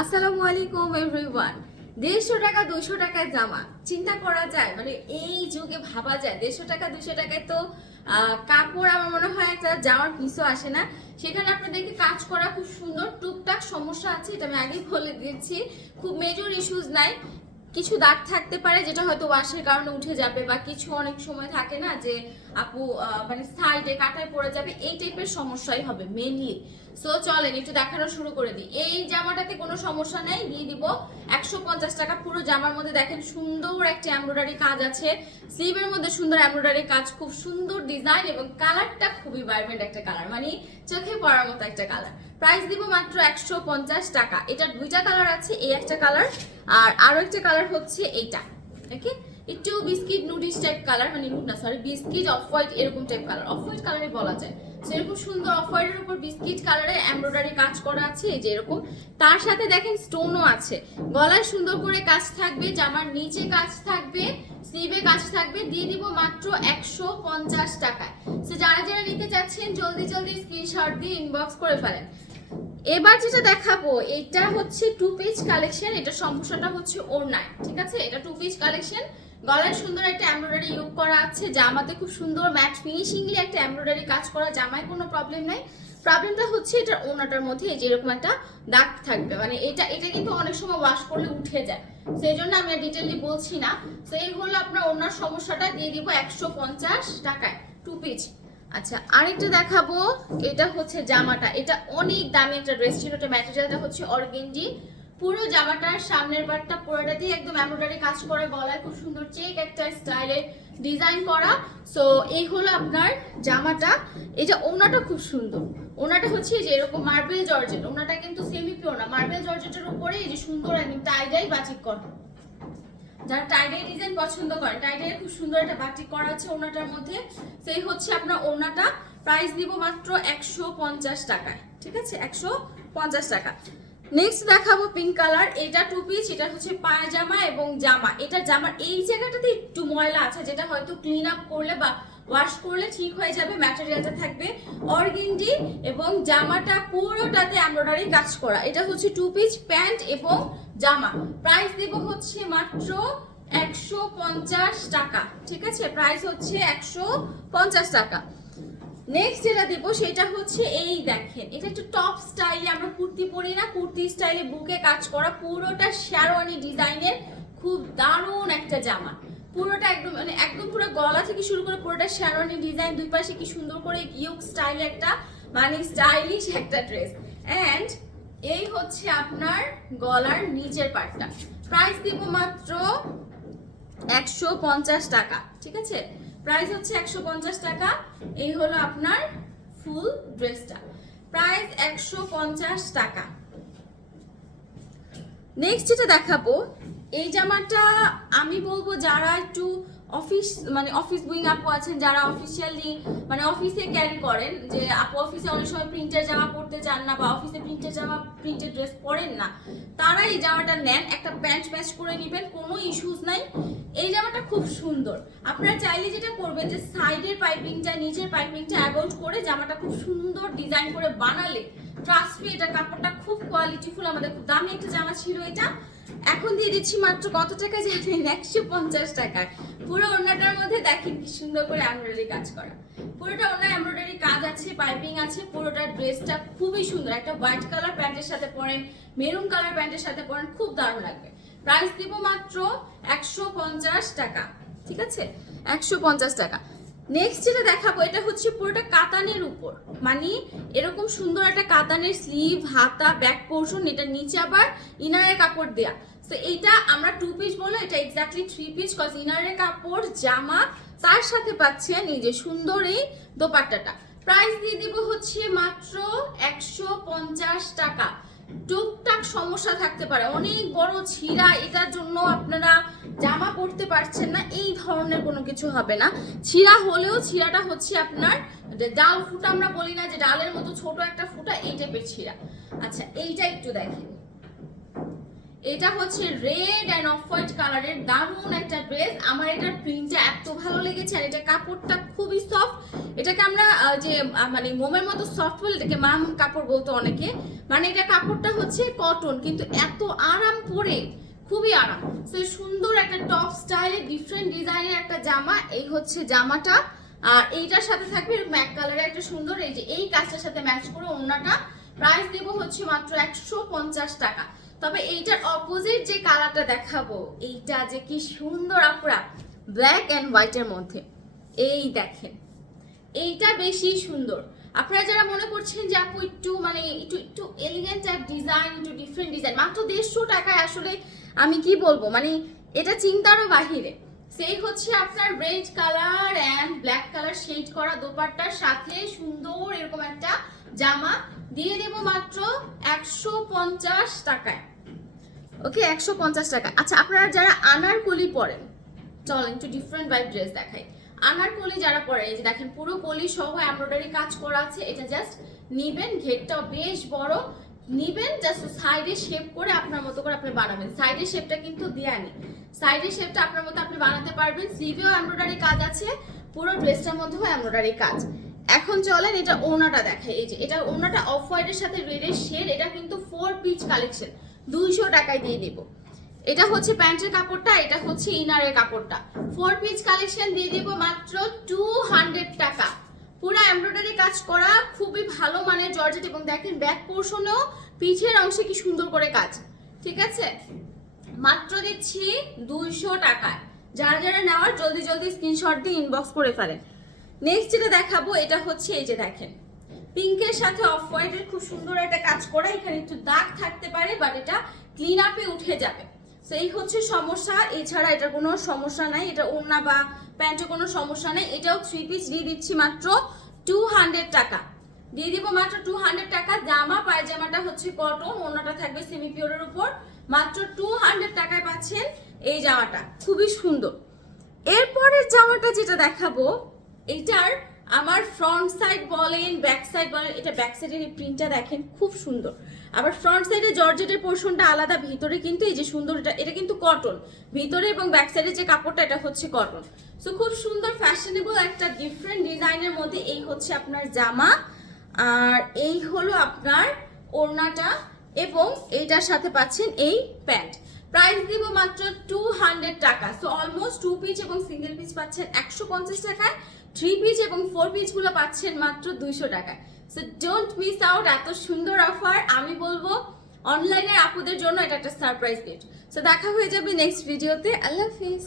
আসসালামু আলাইকুম এভরিওয়ান দেড়শো টাকা দুশো টাকায় জামা। চিন্তা করা যায় মানে এই যুগে ভাবা যায়। দেড়শো টাকা দুশো টাকায় তো কাপড় আমার মনে হয় একটা জামার পিসও আসে না। সেখানে আপনাদেরকে কাজ করা খুব সুন্দর। টুকটাক সমস্যা আছে, এটা আমি আগেই বলে দিচ্ছি খুব মেজর ইস্যুস নাই। কিছু দাগ থাকতে পারে যেটা হয়তো ওয়াশের কারণে উঠে যাবে বা কিছু অনেক সময় থাকে না যে আপু মানে সাইডে, কাটায় পড়ে যাবে, এই টাইপের সমস্যাই হবে মেনলি সো চলেন একটু দেখানো শুরু করে দিই। এই জামাটাতে কোনো সমস্যা নেই, দিয়ে দিব একশো পঞ্চাশ টাকা। পুরো জামার মধ্যে দেখেন সুন্দর একটা এমব্রয়ডারি কাজ আছে। স্লিভের মধ্যে সুন্দর এমব্রয়ডারি কাজ, খুব সুন্দর ডিজাইন এবং কালারটা খুবই ভাইব্রেন্ট একটা কালার মানে চোখে পড়ার মতো একটা কালার প্রাইস দিব মাত্র একশো পঞ্চাশ টাকা। এটার দুইটা কালার আছে, এই একটা কালার আর আরও একটা কালার হচ্ছে এইটা ওকে একটু বিস্কিট নুডিস টাইপ কালার মানে নুড না সরি বিস্কিট অফ হোয়াইট এরকম টাইপ কালার অফ হোয়াইট কালারে বলা যায়। সেরকম সুন্দর অফ হোয়াইটের উপর বিস্কিট কালারের এমব্রয়ডারি কাজ করা আছে, এই যে এরকম। তার সাথে দেখেন স্টোনও আছে। গলায় সুন্দর করে কাজ থাকবে, জামার নিচে কাজ থাকবে স্লিভে কাজ থাকবে, দিয়ে দিব মাত্র একশো পঞ্চাশ টাকায়। সে যারা যারা নিতে চাচ্ছেন, জলদি জলদি স্ক্রিনশট দিয়ে ইনবক্স করে ফেলেন। এবার যেটা দেখাবো, এটা হচ্ছে টু পিস কালেকশন এটা সমস্যাটা হচ্ছে ওড়নায়, ঠিক আছে? এটা টু পিস কালেকশন গলায় সুন্দর একটা এমব্রয়ডারি ইউজ করা আছে, জামাতে খুব সুন্দর ম্যাট ফিনিশিংলি একটা এমব্রয়ডারি কাজ করা, জামায় কোনো প্রবলেম নাই। প্রবলেমটা হচ্ছে এটা ওড়নাটার মধ্যে এই যে এরকম একটা দাগ থাকবে মানে এটা এটা কিন্তু অনেক সময় ওয়াশ করলে উঠে যায়। সেই জন্য আমি ডিটেইলি বলছি না। এই হলো আপনার ওনার সমস্যাটা, দিয়ে দিব একশো পঞ্চাশ টাকায় টু পিস আচ্ছা আরেকটা দেখাবো। এটা হচ্ছে জামাটা। এটা অনেক দামি একটা ড্রেস ছিল। এটা ম্যাটেরিয়ালটা হচ্ছে অর্গেঞ্জি। পুরো জামাটার সামনের পার্টটা পুরোটাতেই একদম এমব্রয়ডারি কাজ করে গলায়। খুব সুন্দর চেক একটা স্টাইলের ডিজাইন করা। সো এই হলো আপনার জামাটা। এটা ওনাটা খুব সুন্দর। ওনাটা হচ্ছে যে এরকম মার্বেল জর্জেট ওনাটা কিন্তু সেমি পিওর না মার্বেল জর্জেটের উপরে এই যে সুন্দর একদম টাইডাই বাটিক করা যারা টাইডাই ডিজাইন পছন্দ করে টাইডাই খুব সুন্দর একটা বাটিক করা আছে ওনাটার মধ্যে। সেই হচ্ছে আপনার ওনাটা। প্রাইস দিব মাত্র একশো পঞ্চাশ টাকায়, ঠিক আছে? একশো পঞ্চাশ টাকা। নেক্সট দেখাবো পিঙ্ক কালার এটা টু পিস এটা হচ্ছে পায়জামা এবং জামা। এটা জামার এই জায়গাটাতে একটু ময়লা আছে, যেটা হয়তো ক্লিন আপ করলে বা ওয়াশ করলে ঠিক হয়ে যাবে ম্যাটেরিয়ালটা থাকবে অর্গেন্ডি এবং জামাটা পুরোটাতে এমব্রয়ডারি কাজ করা। এটা হচ্ছে টু পিস প্যান্ট এবং জামা। প্রাইস দেব হচ্ছে মাত্র একশো পঞ্চাশ টাকা, ঠিক আছে? প্রাইস হচ্ছে একশো পঞ্চাশ টাকা। নেক্সট যেটা দিব সেটা হচ্ছে এই দেখেন, এটা একটু টপ স্টাইলে আমরা কুর্তি পরি না, কুর্তি স্টাইলে বুকে কাজ করা, পুরোটা শেরওয়ানি ডিজাইনের খুব দারুণ একটা জামা। পুরোটা একদম মানে একদম পুরো গলা থেকে শুরু করে পুরোটা শেরওয়ানি ডিজাইন দুই পাশে কি সুন্দর করে ইউক স্টাইলে একটা মানে স্টাইলিশ একটা ড্রেস অ্যান্ড এই হচ্ছে আপনার গলার নিচের পার্টটা প্রাইস দিব মাত্র একশো পঞ্চাশ টাকা, ঠিক আছে? প্রাইস হচ্ছে একশো পঞ্চাশ টাকা, এই হলো আপনার ফুল ড্রেসটা প্রাইস একশো পঞ্চাশ টাকা। নেক্সট যেটা দেখাবো এই জামাটা আমি বলব যারা একটু অফিস মানে অফিস বুইং আপু আছেন, যারা অফিসিয়ালি মানে অফিসে ক্যারি করেন, যে আপু অফিসে অনেক সময় প্রিন্টের জামা পরতে চান না বা অফিসে প্রিন্টের জামা প্রিন্টের ড্রেস পরেন না, তারা এই জামাটা নেন, একটা প্যান্ট ম্যাচ করে নেবেন, কোনো ইস্যুস নাই। এই জামাটা খুব সুন্দর। আপনারা চাইলে যেটা করবেন যে সাইডের পাইপিংটা নিচের পাইপিংটা অ্যাভয়েড করে জামাটা খুব সুন্দর ডিজাইন করে বানালে ট্রাস্ট এটা কাপড়টা খুব কোয়ালিটিফুল আমাদের খুব দামি একটা জামা ছিল এটা। এখন দিয়ে দিচ্ছি মাত্র কত টাকা জানেন? একশো পঞ্চাশ টাকায় পুরো ওড়নাটার মধ্যে দেখেন কি সুন্দর করে এমব্রয়ডারি কাজ করা। পুরোটা ওনার এমব্রয়ডারি কাজ আছে পাইপিং আছে, পুরোটা ড্রেসটা খুবই সুন্দর। একটা হোয়াইট কালার প্যান্টের সাথে পরেন মেরুন কালার প্যান্টের সাথে পরেন, খুব দারুণ লাগবে। প্রাইস দিব মাত্র একশো পঞ্চাশ টাকা, ঠিক আছে? একশো পঞ্চাশ টাকা। নেক্সট যেটা দেখাবো, এটা হচ্ছে পুরোটা কাতানের উপর। মানে এরকম সুন্দর একটা কাতানের স্লিভ হাতা ব্যাক পোর্শন এটা নিচে আবার ইনারের কাপড় দেয়া। তো এইটা আমরা টু পিস বলো এটা এক্স্যাক্টলি থ্রি পিস কজ ইনারের কাপড়, জামা, তার সাথে পাচ্ছেন এই যে সুন্দর এই দোপাট্টাটা। প্রাইস দিয়ে দিব হচ্ছে মাত্র একশো পঞ্চাশ টাকা। টুকটাক সমস্যা থাকতে পারে। অনেক বড় ছিঁড়া, এটার জন্য আপনারা জামা পরতে পারছেন না, এই ধরনের কোনো কিছু হবে না। ছিঁড়া হলেও ছিঁড়াটা হচ্ছে আপনার ডাল ফুটা আমরা বলি না, যে ডালের মতো ছোট একটা ফুটা, এই টাইপের ছিঁড়া। আচ্ছা এইটা একটু দেখেন। এটা হচ্ছে রেড অ্যান্ড অফ হোয়াইট কালারের দারুণ একটা ড্রেস আমার এটার প্রিন্টটা এত ভালো লেগেছে, আর এটা কাপড়টা খুবই সফট এটাকে আমরা যে মানে মোমের মতো সফট বলে এটাকে মাম কাপড় বলতো অনেকে মানে এটা কাপড়টা হচ্ছে কটন কিন্তু এত আরাম পরে, খুবই আরাম। সো সুন্দর একটা টপ স্টাইলে ডিফারেন্ট ডিজাইনের একটা জামা, এই হচ্ছে জামাটা। আর এইটার সাথে থাকবে ম্যাক কালারের একটা সুন্দর, এই যে এই কাজটার সাথে ম্যাচ করে ওড়নাটা। প্রাইস দেবো হচ্ছে মাত্র একশো পঞ্চাশ টাকা। তবে এইটার অপোজিট যে কালারটা দেখাবো, এইটা যে কি সুন্দর আপুরা ব্ল্যাক অ্যান্ড হোয়াইটের মধ্যে। এই দেখেন। এইটা বেশি সুন্দর। আপনারা যারা মনে করছেন যে আপু একটু মানে একটু একটু এলিগেন্ট টাইপ ডিজাইন একটু ডিফারেন্ট ডিজাইন মাত্র দেড়শো টাকায় আসলে আমি কি বলব? মানে এটা চিন্তারও বাহিরে। সেই হচ্ছে আপনার red colour and black colour shade করা দোপাট্টার সাথে সুন্দর এরকম একটা জামা। দিয়ে দেব মাত্র একশো পঞ্চাশ টাকায়। ওকে, একশো পঞ্চাশ টাকা আচ্ছা আপনারা যারা আনারকলি পরেন, চলেন একটু ডিফারেন্ট ভাইব ড্রেস দেখাই। আনারকলি যারা পরে এই যে দেখেন পুরো কলি সহ এমব্রয়ডারি কাজ করা আছে, এটা জাস্ট নিবেন ঘেরটা বেশ বড়, নিবেন জাস্ট সাইডে শেপ করে আপনার মতো করে আপনি বানাবেন। সাইডের শেপটা কিন্তু দেয়া নেই। সাইডের শেপটা আপনার মতো আপনি বানাতে পারবেন। স্লিভেও এমব্রয়ডারি কাজ আছে, পুরো ড্রেসটার মধ্যেও এমব্রয়ডারি কাজ। এখন চলেন এটা ওনাটা দেখাই। এই যে, এটা ওনাটা অফ হোয়াইটের সাথে রেডের শেড এটা কিন্তু ফোর পিচ কালেকশন দুইশো টাকায় দিয়ে দেবো। এটা হচ্ছে প্যান্টের কাপড়টা, এটা হচ্ছে ইনারের কাপড়টা। ফোর পিস কালেকশন দিয়ে দিব মাত্র টু হান্ড্রেড টাকা। পুরো এমব্রয়ডারি কাজ করা খুবই ভালো মানের জর্জেট এবং দেখেন ব্যাক পোর্শনেও পিঠের অংশে কি সুন্দর করে কাজ। ঠিক আছে? মাত্র দিচ্ছি দুইশো টাকায়। যারা যারা নেওয়ার জলদি জলদি স্ক্রিনশট দিয়ে ইনবক্স করে ফেলেন। নেক্সট যেটা দেখাবো, এটা হচ্ছে এই যে দেখেন। পিঙ্কের সাথে অফ হোয়াইটের খুব সুন্দর একটা কাজ করা। এখানে একটু দাগ থাকতে পারে বাট এটা ক্লিন আপে উঠে যাবে। এই হচ্ছে সমস্যা। এছাড়া এটা কোনো সমস্যা নাই। এটা ওড়না বা প্যান্টে কোনো সমস্যা নেই। এটাও থ্রি পিস দিয়ে দিচ্ছি মাত্র টু হান্ড্রেড টাকা। দিয়ে দিব মাত্র টু হান্ড্রেড টাকা। জামা, পায়জামাটা হচ্ছে কটন ওড়নাটা থাকবে সেমি পিওরের উপর। মাত্র টু হান্ড্রেড টাকায় পাচ্ছেন এই জামাটা। খুবই সুন্দর। এরপরের জামাটা যেটা দেখাবো, এটার আমার ফ্রন্ট সাইড বলেন ব্যাক সাইড বলেন, এটা ব্যাক সাইডের এই প্রিন্টটা দেখেন, খুব সুন্দর। আবার ফ্রন্ট সাইডে জর্জেটের পোর্শনটা আলাদা, ভিতরে কিন্তু এই যে সুন্দর এটা এটা কিন্তু কটন ভিতরে এবং ব্যাক সাইডে যে কাপড়টা, এটা হচ্ছে কটন সো খুব সুন্দর ফ্যাশনেবল একটা ডিফারেন্ট ডিজাইনের মধ্যে এই হচ্ছে আপনার জামা। আর এই হলো আপনার ওড়নাটা এবং এইটার সাথে পাচ্ছেন এই প্যান্ট প্রাইস দিব মাত্র টু হান্ড্রেড টাকা। সো অলমোস্ট টু পিচ এবং সিঙ্গেল পিচ পাচ্ছেন একশো পঞ্চাশ টাকায়। থ্রি পিচ এবং ফোর পিচগুলো পাচ্ছেন মাত্র দুইশো টাকায়। সো ডোন্ট মিস আউট এত সুন্দর অফার আমি বলব অনলাইনের আপুদের জন্য এটা একটা সারপ্রাইজ গিফট সো দেখা হয়ে যাবে নেক্সট ভিডিওতে আল্লাহ হাফিজ।